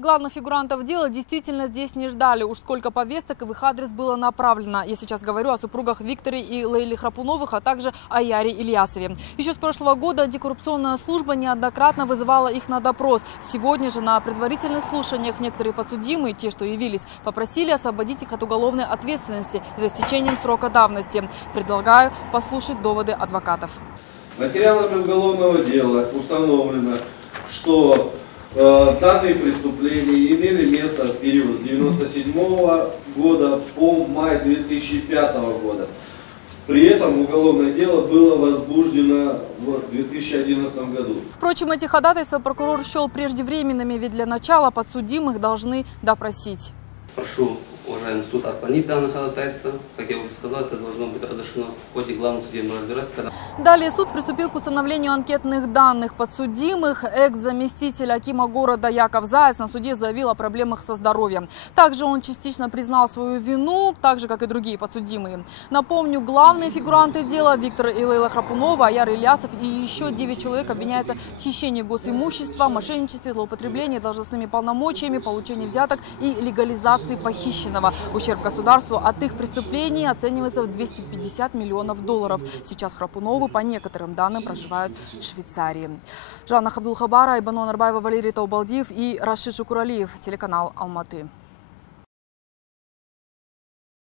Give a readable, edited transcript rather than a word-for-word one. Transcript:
Главных фигурантов дела действительно здесь не ждали. Уж сколько повесток в их адрес было направлено. Я сейчас говорю о супругах Викторе и Лейле Храпуновых, а также о Яре Ильясове. Еще с прошлого года антикоррупционная служба неоднократно вызывала их на допрос. Сегодня же на предварительных слушаниях некоторые подсудимые, те, что явились, попросили освободить их от уголовной ответственности за истечением срока давности. Предлагаю послушать доводы адвокатов. Материалами уголовного дела установлено, что данные преступления имели место в период с 1997 года по май 2005 года. При этом уголовное дело было возбуждено в 2011 году. Впрочем, эти ходатайства прокурор счел преждевременными, ведь для начала подсудимых должны допросить. Прошу, уважаемый суд, отклонить данное ходатайство. Как я уже сказал, это должно быть разрешено в ходе главного судебного разбирательства. Далее суд приступил к установлению анкетных данных подсудимых. Экс-заместитель акима города Яков Заяц на суде заявил о проблемах со здоровьем. Также он частично признал свою вину, так же, как и другие подсудимые. Напомню, главные фигуранты дела Виктор и Лейла Храпунова, Яр Ильясов и еще 9 человек обвиняются в хищении госимущества, мошенничестве, злоупотреблении должностными полномочиями, получении взяток и легализации похищенного. Ущерб государству от их преступлений оценивается в 250 миллионов долларов. Сейчас Храпуновы, по некоторым данным, проживают в Швейцарии. Жанна Хабдулхабара, Айбанон Арбаева, Валерий Таубалдиев и Рашид Шукуралиев, телеканал Алматы.